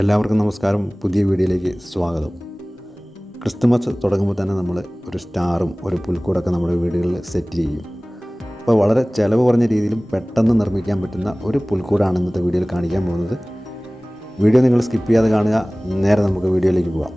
എല്ലാവർക്കും നമസ്കാരം. പുതിയ വീഡിയോയിലേക്ക് സ്വാഗതം. ക്രിസ്തുമസ് തുടങ്ങുമ്പോൾ തന്നെ നമ്മൾ ഒരു സ്റ്റാറും ഒരു പുൽക്കൂടൊക്കെ നമ്മുടെ വീടുകളിൽ സെറ്റ് ചെയ്യും. അപ്പോൾ വളരെ ചിലവ് കുറഞ്ഞ രീതിയിലും പെട്ടെന്ന് നിർമ്മിക്കാൻ പറ്റുന്ന ഒരു പുൽക്കൂടാണ് ഇന്നത്തെ വീഡിയോയിൽ കാണിക്കാൻ പോകുന്നത്. വീഡിയോ നിങ്ങൾ സ്കിപ്പ് ചെയ്യാതെ കാണുക. നേരെ നമുക്ക് വീഡിയോയിലേക്ക് പോകാം.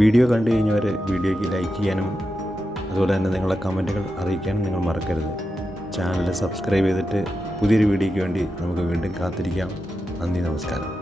വീഡിയോ കണ്ടു കഴിഞ്ഞവർ വീഡിയോയ്ക്ക് ലൈക്ക് ചെയ്യാനും അതുപോലെ തന്നെ നിങ്ങളുടെ കമൻറ്റുകൾ അറിയിക്കാനും നിങ്ങൾ മറക്കരുത്. ചാനൽ സബ്സ്ക്രൈബ് ചെയ്തിട്ട് പുതിയൊരു വീഡിയോയ്ക്ക് വേണ്ടി നമുക്ക് വീണ്ടും കാത്തിരിക്കാം. നന്ദി, നമസ്കാരം.